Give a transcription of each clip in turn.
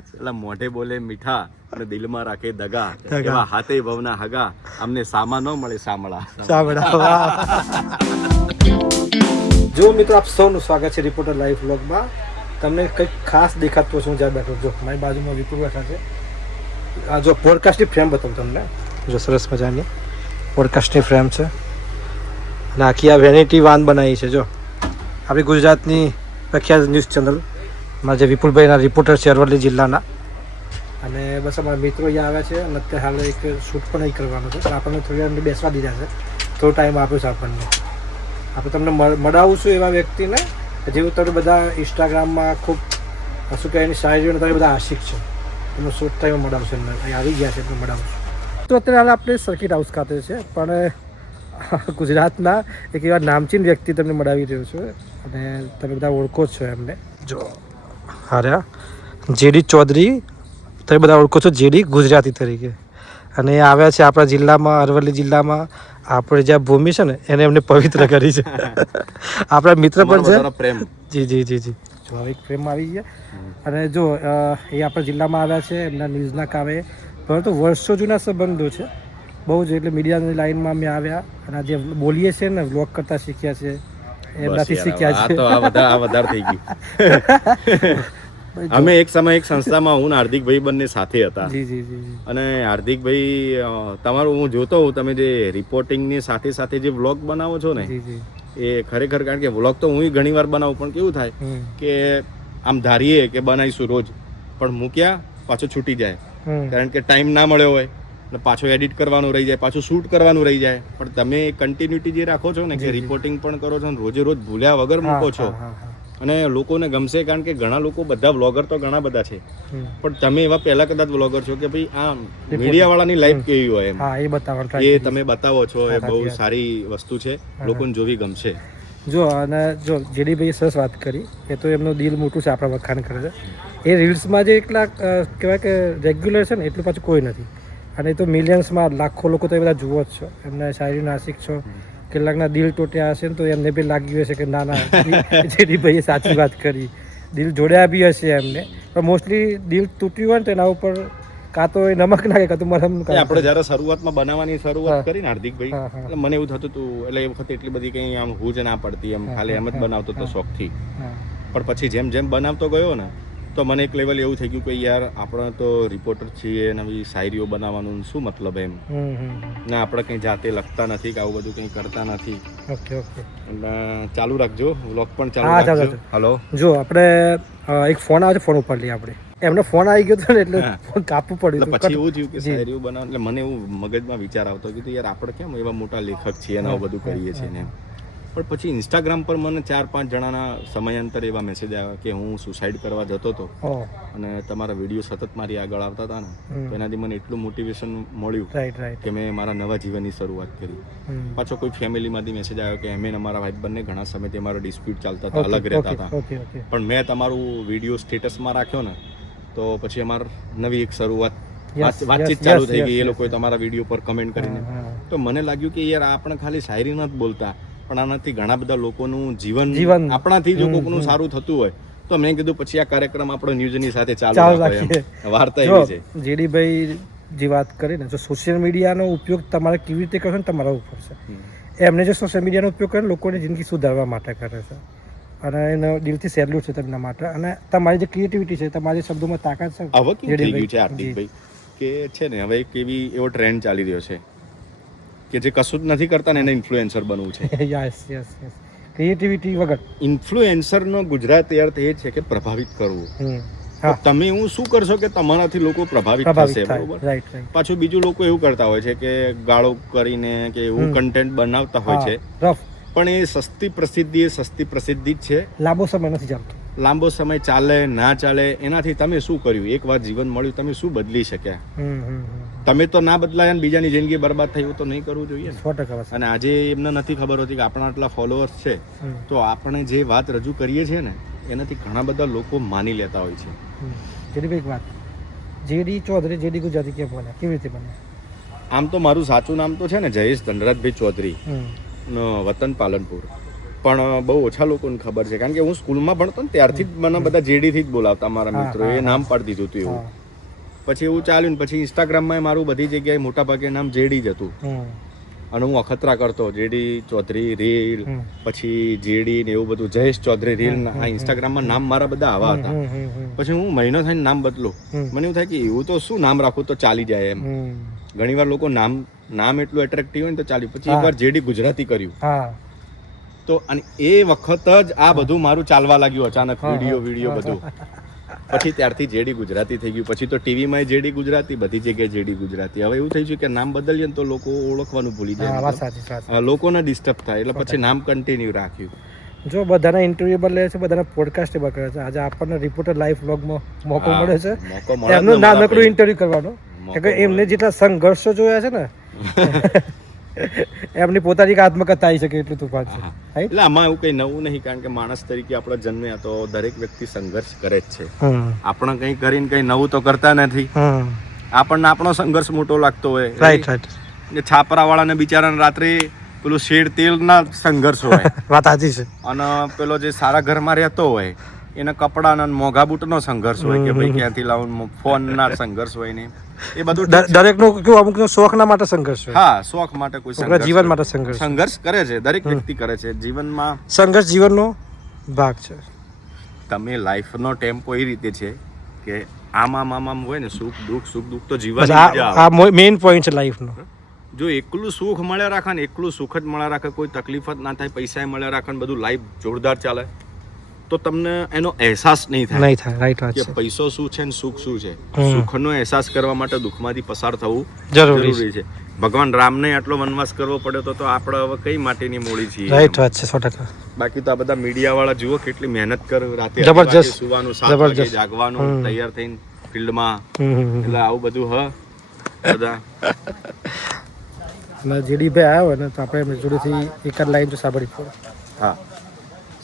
એટલે મોઢે બોલે મીઠા અને દિલમાં રાખે દગા, એવા હાથે ભવના હગા, અમને સામા ન મળે સાંભળા. જો મિત્રો, આપ સૌનું સ્વાગત છે રિપોર્ટર લાઈવ વ્લોગમાં. તમને કંઈક ખાસ દેખાતું હશે, હું જ્યાં બેઠો જો મારી બાજુમાં વિપુલ બેઠા છે. આ જો પોડકાસ્ટની ફ્રેમ બતાવું તમને, જો સરસ મજાની પોડકાસ્ટની ફ્રેમ છે અને આખી આ વેનિટી વાન બનાવી છે. જો આપણી ગુજરાતની પ્રખ્યાત ન્યૂઝ ચેનલ મારા જે વિપુલભાઈના રિપોર્ટર છે અરવલ્લી જિલ્લાના, અને બસ અમારા મિત્રો અહીંયા આવ્યા છે અને અત્યારે હાલ એક શૂટ પણ અહીં કરવાનું છે. આપણને થોડી વાર બેસવા દીધા છે, થોડો ટાઈમ આપ્યો છે આપણને. આપણે તમને મળાવું એવા વ્યક્તિને જેવું તમે બધા ઇન્સ્ટાગ્રામમાં ખૂબ શું કહે એની શાયરીઓને તમે બધા આશિક છો, તમે શોર્ટ ટાઈમ મળાવશો. અહીં આવી ગયા છે એટલે મળાવશું. તો અત્યારે હાલ આપણે સર્કિટ હાઉસ ખાતે છે, પણ ગુજરાતના એક એવા નામચીન વ્યક્તિ તમને મળાવી રહ્યો છું અને તમે બધા ઓળખો છો એમને. જો હાર્યા જેડી ચૌધરી, તમે બધા ઓળખો છો જેડી ગુજરાતી તરીકે, અને એ આવ્યા છે આપણા જિલ્લામાં, અરવલ્લી જિલ્લામાં. આપણે જ્યાં ભૂમિ છે ને એને એમને પવિત્ર કરી છે. આપણા મિત્ર પણ છે. પ્રેમ જી જી જી જી જો હવે એક પ્રેમ આવી ગયા. અને જો એ આપણા જિલ્લામાં આવ્યા છે એમના ન્યૂઝના કામે, પરંતુ વર્ષો જૂના સંબંધો છે બહુ જ. એટલે મીડિયાની લાઈનમાં અમે આવ્યા અને જે બોલીએ છીએ ને વ્લોગ કરતા શીખ્યા છે, એમનાથી શીખ્યા છે. આ વધારે થઈ ગયું. અમે એક સમય એક સંસ્થામાં હું હાર્દિકભાઈ બંને સાથે હતા. જી જી જી. અને હાર્દિકભાઈ, તમારું હું જોતો હોઉં, તમે જે રિપોર્ટિંગની સાથે સાથે જે વ્લોગ બનાવો છો ને, એ ખરેખર, કારણ કે વ્લોગ તો હું ઘણી વાર બનાવું, પણ કેવું થાય કે આમ ધારીએ કે બનાવીશું રોજ, પણ મૂક્યા પાછો છૂટી જાય, કારણ કે ટાઈમ ના મળ્યો હોય, એટલે પાછો એડિટ કરવાનું રહી જાય, પાછું શૂટ કરવાનું રહી જાય. પણ તમે કન્ટિન્યુટી જે રાખો છો ને, કે રિપોર્ટિંગ પણ કરો છો ને રોજે રોજ ભૂલ્યા વગર મૂકો છો, અને લોકોને ગમશે. કારણ કે ઘણા લોકો, બધા વ્લોગર તો ઘણા બધા છે, પણ તમે એવા પહેલા કદાચ વ્લોગર છો કે ભાઈ આ મીડિયા વાળાની લાઈફ કેવી હોય એમ એ તમે બતાવો છો. એ બહુ સારી વસ્તુ છે, લોકોને જોવી ગમશે. જો અને જો જેડીભાઈએ સરસ વાત કરી, એ તો એમનું દિલ મોટું છે, આપણા વખાણ કરે છે. એ રીલ્સમાં જે એટલા કહેવાય કે રેગ્યુલર છે ને, એટલું પાછું કોઈ નથી. અને એ તો મિલિયન્સમાં, લાખો લોકો તો એ બધા જુઓ જ છો, એમના શાયરી નાસિક છો. કેટલાકના દિલ તૂટ્યા હશે ને તો એમને બી લાગ્યું હશે કે ના ના જેડીભાઈએ સાચી વાત કરી. દિલ જોડ્યા બી હશે એમને, પણ મોસ્ટલી દિલ તૂટ્યું હોય ને તો એના ઉપર કાં તો એ નમક નાખે, કાં તો મરહમ. આપણે જયારે શરૂઆતમાં બનાવવાની શરૂઆત કરી ને હાર્દિકભાઈ, એટલે મને એવું થતું હતું, એટલે એ વખતે એટલી બધી કઈ આમ હું જ ના પડતી, એમ ખાલી એમ જ બનાવતો હતો શોખથી. પણ પછી જેમ જેમ બનાવતો ગયો ને, તો મને એક લેવલ એવું થઈ ગયું કે યાર આપણે તો રિપોર્ટર છીએ, નવી શાયરીઓ બનાવવાનું શું મતલબ એમ, ના આપણે કંઈ જાતે લખતા નથી કે આવું બધું કંઈ કરતા નથી. ઓકે ઓકે, એટલે ચાલુ રાખજો, વ્લોગ પણ ચાલુ રાખજો. હલો, જો આપણે એક ફોન આવે છે, ફોન ઉપર લઈએ આપણે. એમનો ફોન આવી ગયો હતો ને એટલે ફોન કાપવું પડ્યું. પછી એવું થયું કે શાયરીઓ બનાવ, એટલે મને એવું મગજમાં વિચાર આવતો કે યાર આપણે કેમ એવા મોટા લેખક છીએ ને આવું બધું કરીએ છીએ ને. પણ પછી ઇન્સ્ટાગ્રામ પર મને 4-5 જણાના સમયાંતરે એવા મેસેજ આવ્યા કે હું સુસાઇડ કરવા જતો હતો અને તમારા વિડીયો સતત મારી આગળ આવતા હતા ને, તો એનાથી મને એટલું મોટિવેશન મળ્યું કે મેં મારા નવા જીવનની શરૂઆત કરી. પાછો કોઈ ફેમિલીમાંથી મેસેજ આવ્યો કે એમ અમારા ભાઈ બંને ઘણા સમયથી અમારો ડિસ્પ્યુટ ચાલતા હતા, અલગ રહેતા હતા, પણ મેં તમારું વિડીયો સ્ટેટસમાં રાખ્યો ને, તો પછી અમાર નવી એક શરૂઆત, વાતચીત ચાલુ થઈ ગઈ. એ લોકોએ તમારા વિડીયો પર કમેન્ટ કરીને, તો મને લાગ્યું કે યાર આપણે ખાલી શાયરી નથી બોલતા, પણ આનાથી ઘણા બધા લોકોનું જીવન, આપણાથી જો કોઈનું સારું થતું હોય, તો મેં કીધું પછી આ કાર્યક્રમ આપણો ન્યૂઝની સાથે ચાલુ રાખીએ. વાર્તા એવી છે. જેડીભાઈ જે વાત કરી ને, જો સોશિયલ મીડિયાનો ઉપયોગ તમારે કેવી રીતે કરશો ને તમારા ઉપર છે. એમને જે સોશિયલ મીડિયાનો ઉપયોગ કરે લોકોની જિંદગી સુધારવા માટે કરે છે, અને એનો દિલથી સેલ્યુટ છે તેમના માટે. અને તમારી જે ક્રિએટિવિટી છે, તમારી શબ્દોમાં તાકાત છે. હવે કેવું થઈ ગયું છે હાર્દિકભાઈ કે છે ને, હવે એક એવો ટ્રેન્ડ ચાલી રહ્યો છે કે જે કશું જ નથી કરતા ને એને ઇન્ફ્લુએન્સર બનવું છે. યસ યસ યસ, ક્રિએટિવિટી વગર. ઇન્ફ્લુએન્સરનો ગુજરાતી અર્થ એ છે કે પ્રભાવિત કરવું. તમે હું શું કરશો કે તમારાથી લોકો પ્રભાવિત થશે, બરોબર. પાછું બીજું લોકો એવું કરતા હોય છે કે ગાળો કરીને કે એવું કન્ટેન્ટ બનાવતા હોય છે, પણ એ સસ્તી પ્રસિદ્ધિ જ છે. લાંબો સમય નથી ચાલતો, લાંબો સમય ચાલે ના ચાલે, એનાથી તમે શું કર્યું? એક વાર જીવન મળ્યું, તમે શું બદલી શક્યા? તમે તો ના બદલાયા ને બીજાની જિંદગી બરબાદ થઈ, તો નહીં કરવું જોઈએ. 100%. અને આજે એમને નથી ખબર હોતી કે આપણા આટલા ફોલોઅર્સ છે, તો આપણે જે વાત રજૂ કરીએ છીએ ને, એનાથી ઘણા બધા લોકો માની લેતા હોય છે. જેડી એક વાત, જેડી ચૌધરી, જેડી ગુજરાતી કેમ બને, કેવી રીતે બને? આમ તો મારું સાચું નામ તો છે ને જયેશ ધનરાજભાઈ ચૌધરી, વતન પાલનપુર. પણ બહુ ઓછા લોકોને ખબર છે કારણ કે હું સ્કૂલમાં ભણતો ને ત્યારથી જ મને બધા જેડીથી જ બોલાવતા મારા મિત્રો એ નામ પાડી દીધું હતું એવું. પછી એવું ચાલ્યું ને પછી ઇન્સ્ટાગ્રામમાં મારું બધી જગ્યાએ મોટા ભાગે નામ જેડી જ હતું અને હું અખતરા કરતો જેડી ચૌધરી રીલ પછી જેડી ને એવું બધું જયેશ ચૌધરી રીલ આ ઇન્સ્ટાગ્રામમાં નામ મારા બધા આવા હતા. પછી હું મહિનો થઈને નામ બદલું મને એવું થાય કે એવું તો શું નામ રાખું તો ચાલી જાય એમ. ઘણી વાર લોકો નામ એટલું એટ્રેક્ટિવ હોય ને તો ચાલ્યું. પછી એકવાર જેડી ગુજરાતી કર્યું તો અને એ વખત જ આ બધું મારું ચાલવા લાગ્યું અચાનક વિડીયો બધું. પછી ત્યારથી જેડી ગુજરાતી થઈ ગયું. પછી તો ટીવીમાં જેડી ગુજરાતી બધી જગ્યાએ જેડી ગુજરાતી. હવે એવું થઈ ગયું કે નામ બદલીએ ને તો લોકો ઓળખવાનું ભૂલી જાય, લોકોને ડિસ્ટર્બ થાય એટલે પછી નામ કન્ટિન્યુ રાખ્યું. જો બધાના ઇન્ટરવ્યુ લે છે, બધાના પોડકાસ્ટ કરે છે. આજે આપણને રિપોર્ટર લાઈવ વ્લોગમાં મોકો મળે છે એમનું નાનકડું ઇન્ટરવ્યુ કરવાનો. કે એમને જેટલા સંઘર્ષો જોયા છે ને એમની પોતાની આત્મકથા આવી શકે એટલું તુફાન છે. એટલે આમાં એવું કઈ નવું નહીં કારણ કે માણસ તરીકે આપણે જન્મ્યા તો દરેક વ્યક્તિ સંઘર્ષ કરે જ છે. આપણે કઈ કરીને કઈ નવું તો કરતા નથી. આપણને આપણો સંઘર્ષ મોટો લાગતો હોય. રાઈટ. છાપરા વાળાને બિચારાને રાત્રે પેલું શેડ તેલના સંઘર્ષ હોય. વાત સાચી છે. અને પેલો જે સારા ઘરમાં રહેતો હોય એને કપડાના મોંઘા બૂટનો સંઘર્ષ હોય કે ભાઈ ક્યાંથી લાવું, ફોનના સંઘર્ષ હોય ને એ બધું દરેકનો કેવું અમુકનો શોખના માટે સંઘર્ષ હોય. હા, શોખ માટે કોઈ સંઘર્ષ, જીવન માટે સંઘર્ષ કરે છે. દરેક વ્યક્તિ કરે છે જીવનમાં. સંઘર્ષ જીવનનો ભાગ છે. તમે લાઈફનો ટેમ્પો એ રીતે છે કે આમાં હોય ને સુખ દુઃખ તો જીવન આ મેઇન પોઈન્ટ છે લાઈફનો. જો એકલું સુખ મળ્યા રાખે ને એકલું સુખ જ મળ્યા રાખે, કોઈ તકલીફ જ ના થાય, પૈસા મળ્યા રાખે ને બધું લાઈફ જોરદાર ચાલે તો તમને એનો અહેસાસ નહીં થાય. રાઈટ વાત કે છે. પૈસો શું છે ને સુખ શું છે. સુખનો અહેસાસ કરવા માટે દુઃખમાંથી પસાર થવું જરૂરી છે. ભગવાન રામને આટલો વનવાસ કરવો પડ્યો તો આપણે હવે કઈ માટેની મોડી છીએ. રાઈટ વાત છે 100%. બાકી તો આ બધા મીડિયા વાળા જુઓ કેટલી મહેનત કરે, રાતે જબરજસ્ત સુવાનું, 7 વાગે જાગવાનું, તૈયાર થઈને ફિલ્ડમાં. એટલે આવું બધું બધા જેડી ભાઈ આવ્યો ને તો આપણે એમની જોડેથી એકાદ લાઈન તો સાંભળી પડે. હા,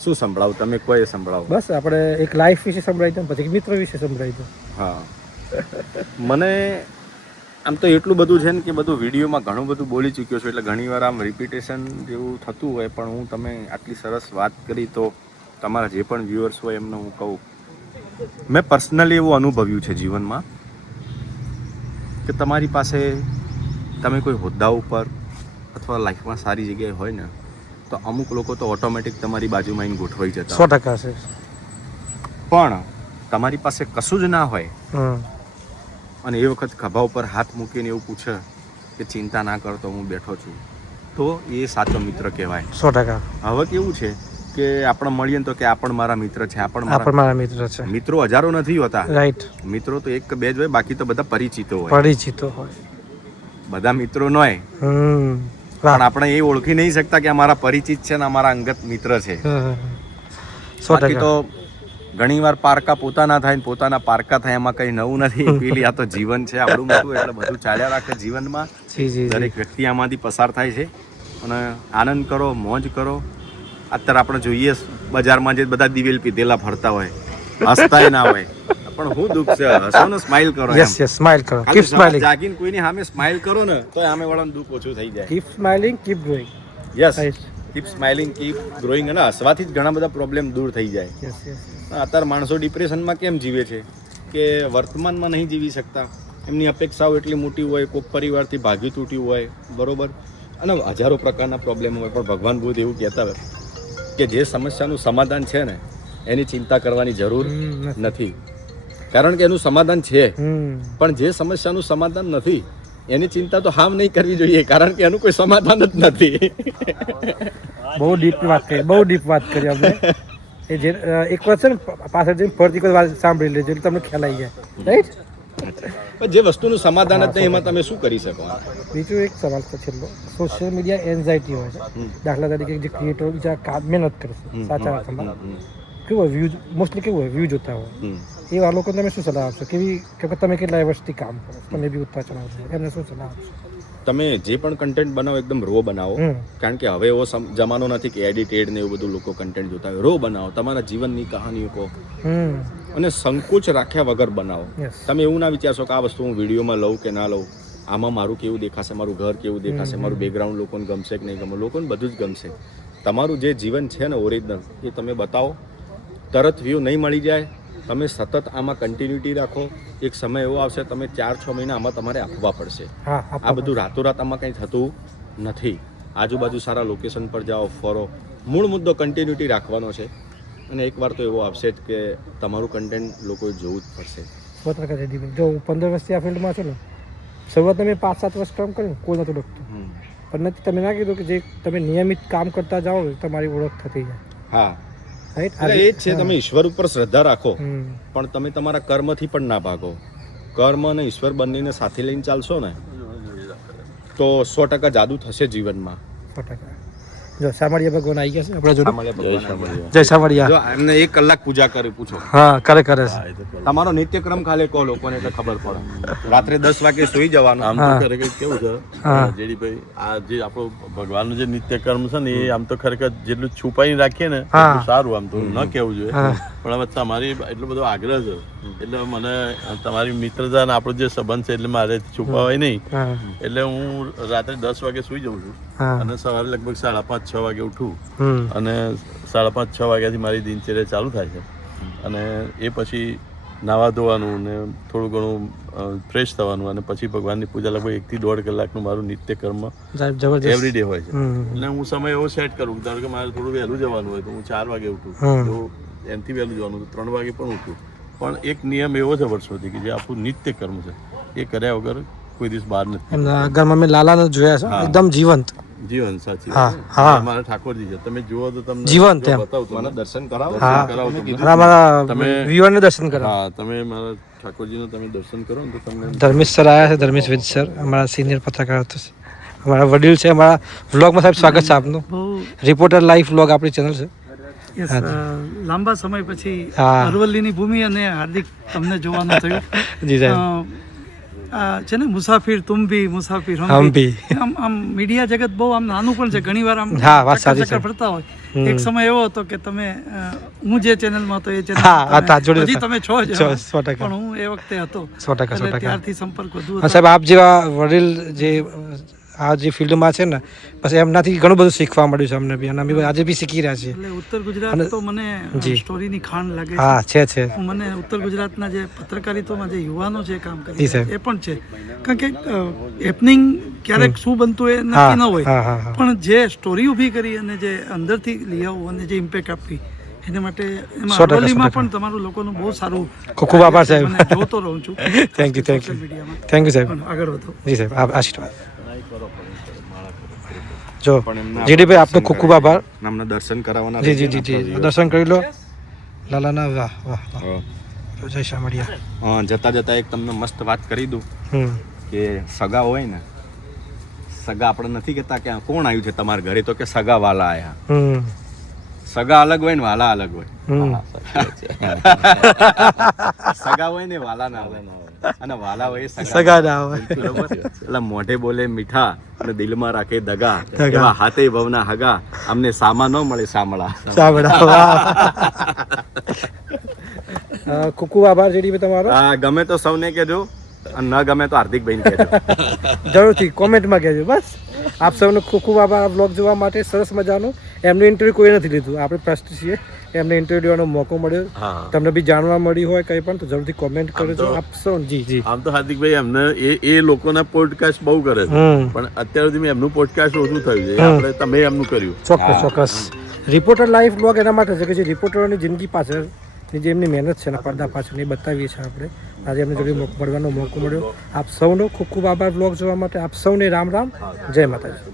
શું સંભળાવું? તમે કોઈ સંભળાવો. બસ આપણે એક લાઈફ વિશે સંભળાવી દો, પછી મિત્ર વિશે સંભળાવી દો. હા, મને આમ તો એટલું બધું છે ને કે બધું વિડીયોમાં ઘણું બધું બોલી ચૂક્યો છું એટલે ઘણીવાર આમ રિપીટેશન જેવું થતું હોય. પણ હું તમે આટલી સરસ વાત કરી તો તમારા જે પણ વ્યુઅર્સ હોય એમને હું કહું, મેં પર્સનલી એવું અનુભવ્યું છે જીવનમાં કે તમારી પાસે તમે કોઈ હોદ્દા ઉપર અથવા લાઈફમાં સારી જગ્યાએ હોય ને તો અમુક લોકો તો ઓટોમેટિક તમારી બાજુમાં આવીને ગોઠવાઈ જતા 100% છે. પણ તમારી પાસે કશું જ ના હોય અને એ વખત ખભા ઉપર હાથ મૂકીને એવું પૂછે કે ચિંતા ના કરતો હું બેઠો છું, તો એ સાચો મિત્ર કહેવાય. 100%. હવે કેવું છે કે આપણે મળીએ ને તો કે આ પણ મારા મિત્ર છે, આ પણ મારા મિત્ર છે. મિત્રો હજારો નથી હોતા. રાઈટ. મિત્રો તો એક કે બે જ હોય, બાકી તો બધા પરિચિતો હોય. બધા મિત્રો ન હોય પણ આપણે એ ઓળખી નહીં શકતા કે અમારા પરિચિત છે ને અમારા અંગત મિત્ર છે. બાકી તો ઘણી વાર પારકા પોતાના થાય ને પોતાના પારકા થાય, એમાં કઈ નવું નથી. પેલી આ તો જીવન છે આપણું મોટું, એટલે બધું ચાલ્યા રાખે જીવનમાં. દરેક વ્યક્તિ આમાંથી પસાર થાય છે અને આનંદ કરો, મોજ કરો. અત્યારે આપણે જોઈએ બજારમાં જે બધા દિવેલ પીધેલા ફરતા હોય, હસતાય ના હોય, પણ હું દુઃખ છે, હસો ને સ્માઈલ કરો. યસ સ્માઈલ કરો. Keep smiling. જાગીને કોઈની સામે સ્માઈલ કરો ને તો સામે વાળાનું દુઃખ ઓછું થઈ જાય. Keep smiling, keep growing. Yes, keep smiling, keep growing. અને હસવાથી જ ઘણા બધા પ્રોબ્લેમ દૂર થઈ જાય. યસ. અત્યારે માણસો ડિપ્રેશનમાં કેમ જીવે છે કે વર્તમાનમાં નહીં જીવી શકતા. એમની અપેક્ષાઓ એટલી મોટી હોય, કોઈક પરિવારથી ભાગ્યું તૂટ્યું હોય, બરોબર, અને હજારો પ્રકારના પ્રોબ્લેમ હોય. પણ ભગવાન બુદ્ધ એવું કહેતા હોય કે જે સમસ્યાનું સમાધાન છે ને એની ચિંતા કરવાની જરૂર નથી, કારણ કે એનું સમાધાન છે. પણ જે સમસ્યાનું સમાધાન નથી એની ચિંતા તો હામ નહીં કરવી જોઈએ, કારણ કે એનું કોઈ સમાધાન જ નથી. બહુ ડીપ વાત કરી આપણે. એ જે એક વાર છે ને પાછળ જઈને ફરતી કોઈ વાત સાંભળી લેજો એટલે તમને ખ્યાલ આવી જાય. રાઈટ. પણ જે વસ્તુનું સમાધાન જ નહીં એમાં તમે શું કરી શકો? બીજું એક સવાલ છે છેલ્લો. સોશિયલ મીડિયા એન્ઝાયટી હોય છે. દાખલા તરીકે જે ક્રિએટર બીજા મહેનત કરે છે સાચા અર્થમાં, કેવું હોય વ્યૂઝ, મોસ્ટલી કેવું હોય વ્યૂઝ જોતા હોય, એવા લોકોને તમે શું સલાહ આપશો? કે તમે કેટલા વર્ષથી કામ કરો, તમે બી ઉત્પાદન ચલાવશો, એમને શું સલાહ આપશો? તમે જે પણ કન્ટેન્ટ બનાવો એકદમ રો બનાવો, કારણ કે હવે એવો જમાનો નથી કે એડિટેડ ને એવું બધું લોકો કન્ટેન્ટ જોતા હોય. રો બનાવો, તમારા જીવનની કહાનીઓ કહો અને સંકોચ રાખ્યા વગર બનાવો. તમે એવું ના વિચારશો કે આ વસ્તુ હું વિડીયોમાં લઉં કે ના લઉં, આમાં મારું કેવું દેખાશે, મારું ઘર કેવું દેખાશે, મારું બેકગ્રાઉન્ડ લોકોને ગમશે કે નહીં ગમે. લોકોને બધું જ ગમશે. તમારું જે જીવન છે ને ઓરિજિનલ એ તમે બતાવો. તરત વ્યૂ નહીં મળી જાય, તમે સતત આમાં કન્ટિન્યુટી રાખો. એક સમય એવો આવશે તમે 4-6 મહિના આમાં તમારે આપવા પડશે. આ બધું રાતોરાત આમાં કંઈ થતું નથી. આજુબાજુ સારા લોકેશન પર જાઓ, ફરો. મૂળ મુદ્દો કન્ટિન્યુટી રાખવાનો છે. અને એકવાર તો એવો આવશે જ કે તમારું કન્ટેન્ટ લોકોએ જોવું જ પડશે. પત્રકાર જયદીપભાઈ, જો હું 15 વર્ષથી આ ફિલ્ડમાં છું ને, શરૂઆત મેં 5-7 વર્ષ કામ કર્યું, કોઈ નહોતું લખતું. પણ નથી તમે ના કીધું કે જે તમે નિયમિત કામ કરતા જાઓ તમારી ઓળખ થતી જાય. હા, રાઈટ. એટલે એ જ છે, તમે ઈશ્વર ઉપર શ્રદ્ધા રાખો, પણ તમે તમારા કર્મથી પણ ના ભાગો. કર્મ અને ઈશ્વર બંનેને સાથે લઈને ચાલશો ને તો 100% જાદુ થશે જીવનમાં. 100%. જો સામળિયા ભગવાન આવી ગયા છે આપણા જોડે. જય જય સામળિયા. જો એમને 1 કલાક પૂજા કરી પૂછો. હા, કરે છે. તમારો નિત્યક્રમ ખાલી કહો લોકોને એટલે ખબર પડે. રાત્રે 10 વાગે સુઈ જવાનું. આમ તો ખરેખર કેવું છે જેડીભાઈ, આ જે આપણો ભગવાનનું જે નિત્યકર્મ છે ને એ આમ તો ખરેખર જેટલું છુપાઈને રાખીએ ને એટલું સારું. આમ તો ન કહેવું જોઈએ, પણ હવે તમારી એટલો બધો આગ્રહ છે એટલે મને તમારી મિત્રતા અને આપણો જે સંબંધ છે એટલે મારે છુપાવાય નહીં. એટલે હું રાત્રે 10 વાગે સુઈ જઉં છું અને સવારે લગભગ 5:30-6 વાગે ઉઠું અને 5:30-6 વાગ્યાથી મારી દિનચર્યા ચાલુ થાય છે. અને એ પછી નાવા ધોવાનું ને થોડું ઘણું ફ્રેશ થવાનું અને પછી ભગવાનની પૂજા લગભગ 1 થી 1.5 કલાકનું મારું નિત્ય કર્મ એવરી ડે હોય છે. એટલે હું સમય એવો સેટ કરું, ધારો કે મારે થોડું વહેલું જવાનું હોય તો હું 4 વાગે ઉઠું, તો એનાથી વહેલું જવાનું તો 3 વાગે પણ ઉઠું. પણ એક નિયમ એવો છે વર્ષોથી કે જે આપણું નિત્ય કર્મ છે એ કર્યા વગર કોઈ દિવસ બહાર નથી. ઘરમાં મેં લાલાને જોયા છે, એકદમ જીવંત જીવન. સાચી મારા ઠાકોરજી છે, તમે જુઓ તો તમને જીવંત બતાવું, મને દર્શન કરાવો. તમે વ્યુઅરને દર્શન કરાવો. હા, તમે મારા ઠાકોરજીને તમે દર્શન કરો ને તો તમને. ધર્મેશ સર આવ્યા છે, ધર્મેશ વેદ સર, અમારા સિનિયર પત્રકાર હતો, અમારા વડીલ છે. અમારા વ્લોગમાં સાહેબ સ્વાગત છે આપનું. રિપોર્ટર લાઈવ વ્લોગ આપણી ચેનલ છે. લાંબા સમય પછી અરવલ્લીની ભૂમિ અને હાર્દિક તમને જોવાનું થયું. જી સાહેબ. છે ને મુસાફિર તુમ ભી મુસાફિર હમ ભી. આમ મીડિયા જગત બહુ આમ નાનું પણ છે, ઘણી વાર આમ ચક્કર ફરતા હોય. એક સમય એવો હતો કે તમે હું જે ચેનલમાં હતો એ ચેનલ હજી તમે છો જ, પણ હું એ વખતે હતો. 100%. ત્યારથી સંપર્ક વધુ હતો. સાહેબ આપ જેવા વડીલ જે આ જે ફિલ્ડમાં છે ને, પછી એમનાથી ઘણું બધું શીખવા મળ્યું છે અમને બી, અને અમે આજે બી શીખી રહ્યા છીએ. એટલે ઉત્તર ગુજરાત તો મને સ્ટોરીની ખાણ લાગે છે. હા, છે. મને ઉત્તર ગુજરાતના જે પત્રકારિતામાં જે યુવાનો જે કામ કરે છે એ પણ છે, કારણ કે હેપનિંગ ક્યારેક શું બનતું એ નક્કી ન હોય, પણ જે સ્ટોરી ઊભી કરી અને જે અંદરથી લઈ આવવું અને જે ઇમ્પેક્ટ આપવી એના માટે એમાં અરવલ્લીમાં પણ તમારું લોકોનું બહુ સારું. ખૂબ ખૂબ આભાર સાહેબ. જોતો રહું છું. થેન્ક યુ સાહેબ. આગળ વધો. જી સાહેબ, આશીર્વાદ. જો જીડીભાઈ આપનો ખૂબ ખૂબ આભાર. નામના દર્શન કરાવવાના. જી દર્શન કરી લો લાલાના. વાહ વાહ વાહ. જય શામળિયા. જતા જતા એક તમને મસ્ત વાત કરી દઉં કે સગા હોય ને, સગા આપણે નથી કહેતા કે કોણ આવ્યું છે તમારા ઘરે, તો કે સગા વાલા આયા. સગા અલગ હોય ને વાલા અલગ હોય. સગા હોય ને વાલા ના હોય, અને વાલા હોય સગા ના હોય. એટલે મોઢે બોલે મીઠા અને દિલમાં રાખે દગા, એવા હાથે ભવના હગા, અમને સામા ન મળે સામળા. ખૂબ ખૂબ આભાર જેડી તમારો. ગમે તો સૌને કહેજો, અને ન ગમે તો હાર્દિકભાઈને કહેજો. જરૂરથી કોમેન્ટમાં કહેજો. બસ આપ સૌનો ખૂબ ખૂબ આભાર આ બ્લોગ જોવા માટે. સરસ મજાનું એમનું ઇન્ટરવ્યુ કોઈ નથી લીધું, આપણે ફર્સ્ટ છીએ, એમને ઇન્ટરવ્યુ લેવાનો મોકો મળ્યો. તમને બી જાણવા મળ્યું હોય કંઈ પણ તો જરૂરથી કોમેન્ટ કરજો. આપ સૌ જી આમ તો હાર્દિકભાઈ એમને એ લોકોના પોડકાસ્ટ બહુ કરે છે, પણ અત્યાર સુધી એમનું પોડકાસ્ટ ઓછું થયું છે. આપણે તમે એમનું કર્યું. ચોક્કસ. રિપોર્ટર લાઈવ બ્લોગ એના માટે છે કે જે રિપોર્ટરોની જિંદગી પાછળ જે એમની મહેનત છે ને પડદા પાછળ એ બતાવીએ છીએ આપણે. આજે એમને જોડે મળવાનો મોકો મળ્યો. આપ સૌનો ખૂબ ખૂબ આભાર બ્લોગ જોવા માટે. આપ સૌને રામ રામ. જય માતાજી.